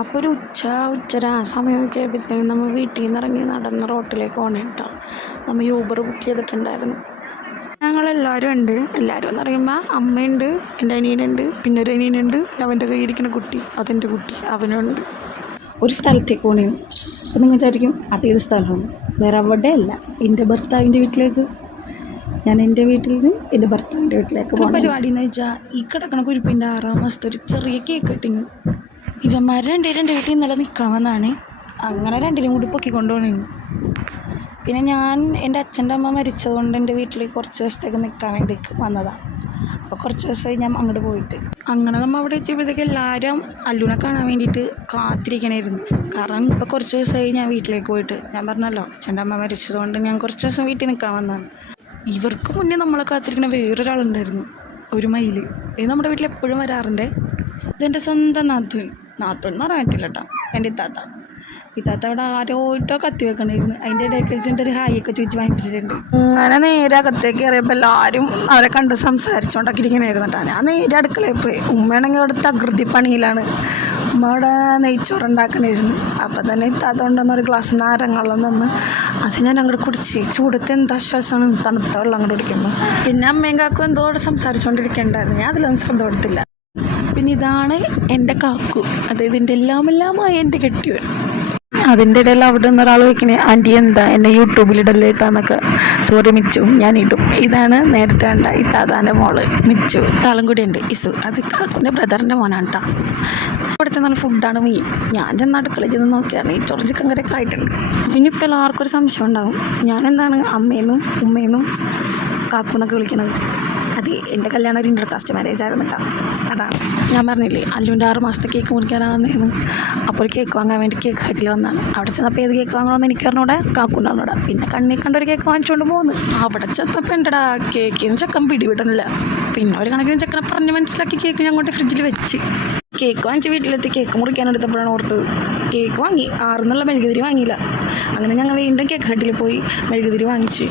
അപ്പോൾ ഒരു ഉച്ചര ആ സമയമൊക്കെ ആയപ്പോഴത്തേക്കും നമ്മൾ വീട്ടിൽ നിന്ന് ഇറങ്ങി നടന്ന് റോട്ടിലേക്ക് പോകണേ കേട്ടോ. നമ്മൾ യൂബർ ബുക്ക് ചെയ്തിട്ടുണ്ടായിരുന്നു. ഞങ്ങളെല്ലാവരും ഉണ്ട്. എല്ലാവരും എന്ന് പറയുമ്പോൾ അമ്മയുണ്ട്, എൻ്റെ അനിയനുണ്ട്, പിന്നെ ഒരു അനിയനുണ്ട്, അവൻ്റെ കയ്യിരിക്കുന്ന കുട്ടി, അതെൻ്റെ കുട്ടി, അവനുണ്ട്. ഒരു സ്ഥലത്തേക്ക് പോകണേ. അപ്പം നിങ്ങൾ വിചാരിക്കും അതേത് സ്ഥലമാണ്? വേറെ അവിടെയല്ല, എൻ്റെ ഭർത്താവിൻ്റെ വീട്ടിലേക്ക്. ഞാൻ എൻ്റെ വീട്ടിൽ നിന്ന് എൻ്റെ ഭർത്താവിൻ്റെ വീട്ടിലേക്ക് പോകുന്ന പരിപാടി എന്ന് വെച്ചാൽ ഈ കിടക്കണ കുരുപ്പിൻ്റെ 6-ാം മാസത്തെ ഒരു ചെറിയ കേക്ക് കട്ടിങ്. ഇവന്മാർ രണ്ടുപേരും വീട്ടിൽ ഇന്നലെ നിൽക്കാമെന്നാണ്. അങ്ങനെ രണ്ടിനും കൂടി പൊക്കിക്കൊണ്ടുപോകണേ. പിന്നെ ഞാൻ എൻ്റെ അച്ഛൻ്റെ അമ്മ മരിച്ചതുകൊണ്ട് എൻ്റെ വീട്ടിൽ കുറച്ച് ദിവസത്തേക്ക് നിൽക്കാൻ വേണ്ടി വന്നതാണ്. അപ്പോൾ കുറച്ച് ദിവസമായി ഞാൻ അങ്ങോട്ട് പോയിട്ട്. അങ്ങനെ നമ്മൾ അവിടെ എത്തിയപ്പോഴത്തേക്ക് എല്ലാവരും അല്ലുനെ കാണാൻ വേണ്ടിയിട്ട് കാത്തിരിക്കണമായിരുന്നു. കാരണം ഇപ്പോൾ കുറച്ച് ദിവസമായി ഞാൻ വീട്ടിലേക്ക് പോയിട്ട്. ഞാൻ പറഞ്ഞല്ലോ അച്ഛൻ്റെ അമ്മ മരിച്ചതുകൊണ്ട് ഞാൻ കുറച്ച് ദിവസം വീട്ടിൽ നിൽക്കാൻ വന്നതാണ്. ഇവർക്ക് മുന്നേ നമ്മളെ കാത്തിരിക്കുന്ന വേറൊരാളുണ്ടായിരുന്നു, ഒരു മയിൽ. ഇത് നമ്മുടെ വീട്ടിൽ എപ്പോഴും വരാറുണ്ട്. ഇതെൻ്റെ സ്വന്തം നാത്തൂൻ പറയാൻ പറ്റില്ല കേട്ടോ, എൻ്റെ ഇത്താത്ത അവിടെ ആരോട്ടോ കത്തി വെക്കണമായിരുന്നു. അതിൻ്റെ ഇടയ്ക്ക് വെച്ചിട്ട് ഒരു ഹായൊക്കെ ചോദിച്ച് വാങ്ങിപ്പിച്ചിട്ടുണ്ട്. അങ്ങനെ നേരെ അകത്തേക്ക് കയറിയപ്പോൾ എല്ലാവരും അവരെ കണ്ട് സംസാരിച്ചുകൊണ്ടൊക്കെ ഇരിക്കണമായിരുന്നു കേട്ടോ. ഞാൻ നേരെ അടുക്കളയിൽ പോയി. ഉമ്മയാണെങ്കിൽ അവിടെ തകൃതി പണിയിലാണ്. ഉമ്മ അവിടെ നെയ്ച്ചോറുണ്ടാക്കണമായിരുന്നു. അപ്പം തന്നെ ഇത്താത്ത കൊണ്ടുവന്നൊരു ഗ്ലാസ് നാരങ്ങളും തന്ന് അത് ഞാൻ അങ്ങോട്ട് കുടിച്ച്. ചൂടത്ത് എന്താ ആശ്വാസമാണ് തണുത്ത വെള്ളം അങ്ങോട്ട് കുടിക്കുമ്പോൾ. പിന്നെ അമ്മയും കാക്കും എന്തോ സംസാരിച്ചുകൊണ്ടിരിക്കേണ്ടായിരുന്നു. ഞാൻ അതിലൊന്നും ശ്രദ്ധ കൊടുത്തില്ല. പിന്നെ ഇതാണ് എൻ്റെ കാക്കു, അതായത് എൻ്റെ എല്ലാമെല്ലാമായി എൻ്റെ കെട്ടിയവൻ. അതിൻ്റെ ഇടയിൽ അവിടെ നിന്ന് ഒരാൾ വയ്ക്കണേ, ആൻറ്റി എന്താ എന്നെ യൂട്യൂബിലിടല്ലേ ഇട്ടാന്നൊക്കെ. സോറി മിച്ചു, ഞാൻ ഇടും. ഇതാണ് നേരത്തെ കണ്ട ഇത്താതാൻ്റെ മോള് മിച്ചു. ഒരാളും കൂടി ഉണ്ട്, ഇസു. അത് കാക്കുൻ്റെ ബ്രദറിൻ്റെ മോനാണ് കേട്ടോ. ഇവിടെ ചെന്നാൽ ഫുഡാണ് മീൻ. ഞാൻ ചെന്ന് അടുക്കളയിൽ ചെന്ന് നോക്കിയാൽ നെയ്ച്ചോറും ചിക്കൻ കറിയൊക്കെ ആയിട്ടുണ്ട്. പിന്നെ ഇപ്പോൾ എല്ലാവർക്കും ഒരു സംശയം ഉണ്ടാകും, ഞാനെന്താണ് അമ്മയെന്നും ഉമ്മയെന്നും കാക്കുന്നൊക്കെ വിളിക്കണത്. അത് എൻ്റെ കല്യാണം ഒരു ഇൻ്റർകാസ്റ്റ് മാരേജ് ആയിരുന്നു കേട്ടോ. അതാണ് ഞാൻ പറഞ്ഞില്ലേ അല്ലുവിൻ്റെ 6 മാസത്തെ കേക്ക് മുറിക്കാനാണെന്നു. അപ്പോൾ ഒരു കേക്ക് വാങ്ങാൻ വേണ്ടി കേക്ക് ഹട്ടിൽ വന്നതാണ്. അവിടെ ചെന്നപ്പോൾ ഏത് കേക്ക് വാങ്ങണമെന്ന് എനിക്ക് പറഞ്ഞൂടെ, കാക്കുണ്ടാകുന്നൂടെ. പിന്നെ കണ്ണിൽ കണ്ട ഒരു കേക്ക് വാങ്ങിച്ചുകൊണ്ട് പോകുന്നു. അവിടെ ചെന്നപ്പോൾ എൻ്റെടാ കേക്കിന് ചക്കൻ പിടിവിടണില്ല. പിന്നെ ഒരു കണക്കിന് ചക്കനെ പറഞ്ഞ് മനസ്സിലാക്കി കേക്ക് ഞാൻ കൊണ്ട് ഫ്രിഡ്ജിൽ വെച്ച്. കേക്ക് വാങ്ങിച്ച് വീട്ടിലെത്തി കേക്ക് മുറിക്കാനെടുത്തപ്പോഴാണ് ഓർത്തത് കേക്ക് വാങ്ങി 6 മെഴുകുതിരി വാങ്ങിയില്ല. അങ്ങനെ ഞങ്ങൾ വീണ്ടും കേക്ക് ഹട്ടിൽ പോയി മെഴുകുതിരി വാങ്ങിച്ച്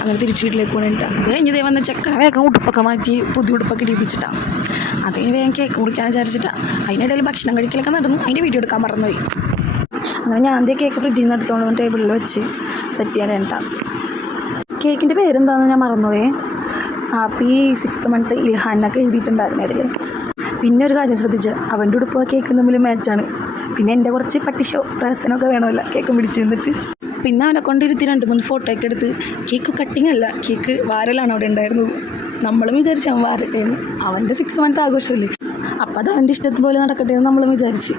അങ്ങനെ തിരിച്ച് വീട്ടിലേക്ക് പോകണിട്ടാ. അത് കഴിഞ്ഞ് ഇതേ വന്ന ചെക്കനെ വേഗം ഉടുപ്പൊക്കെ മാറ്റി പുതിയ ഉടുപ്പൊക്കെ ഇടിപ്പിച്ചിട്ടാണ്. അതിന് വേഗം കേക്ക് മുറിക്കാൻ വിചാരിച്ചിട്ടാണ്. അതിനിടയിൽ ഭക്ഷണം കഴിക്കലൊക്കെ നടന്നു. അതിൻ്റെ വീഡിയോ എടുക്കാൻ മറന്നുപോയി. അങ്ങനെ ഞാൻ ആദ്യം കേക്ക് ഫ്രിഡ്ജിൽ നിന്ന് എടുത്തോണ്ട് ടേബിളിൽ വെച്ച് സെറ്റ് ചെയ്യാൻ വേണ്ടിയിട്ടാണ്. കേക്കിൻ്റെ പേരെന്താണെന്ന് ഞാൻ മറന്നുപോയേ. ഹാപ്പി 6th month ഇൽഹാൻ എന്നൊക്കെ എഴുതിയിട്ടുണ്ടായിരുന്നു അതിൽ. പിന്നെ ഒരു കാര്യം ശ്രദ്ധിച്ച്, അവൻ്റെ ഉടുപ്പ് കേക്കും തമ്മിൽ മാച്ചാണ്. പിന്നെ എൻ്റെ കുറച്ച് പട്ടിഷോ പ്രസനമൊക്കെ വേണമല്ല കേക്കും പിടിച്ച് നിന്നിട്ട്. പിന്നെ അവനെ കൊണ്ടിരുത്തി 2-3 ഫോട്ടോ ഒക്കെ എടുത്ത്. കേക്ക് കട്ടിങ് അല്ല, കേക്ക് വാരലാണ് അവിടെ ഉണ്ടായിരുന്നത്. നമ്മളും വിചാരിച്ചു അവൻ വാരട്ടേന്ന്. അവൻ്റെ 6th month ആഘോഷമല്ലേ, അപ്പം അത് അവൻ്റെ ഇഷ്ടത്തിന് പോലെ നടക്കട്ടെ എന്ന് നമ്മളും വിചാരിച്ച്.